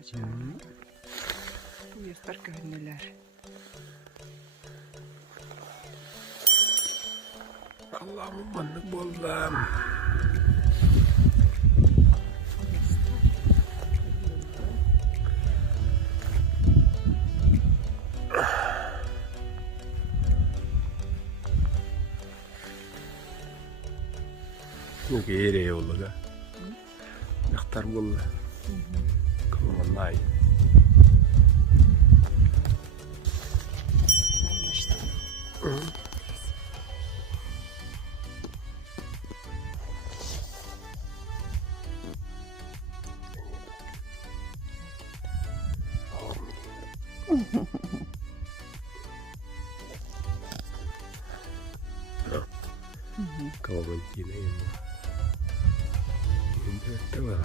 bacağını. Bu yastar köhneler. Allah'ım manlık bollum. Bu geri yolu da. Yaktar bolla. Kılmanlay. Kau benci ni. Ini betul lah.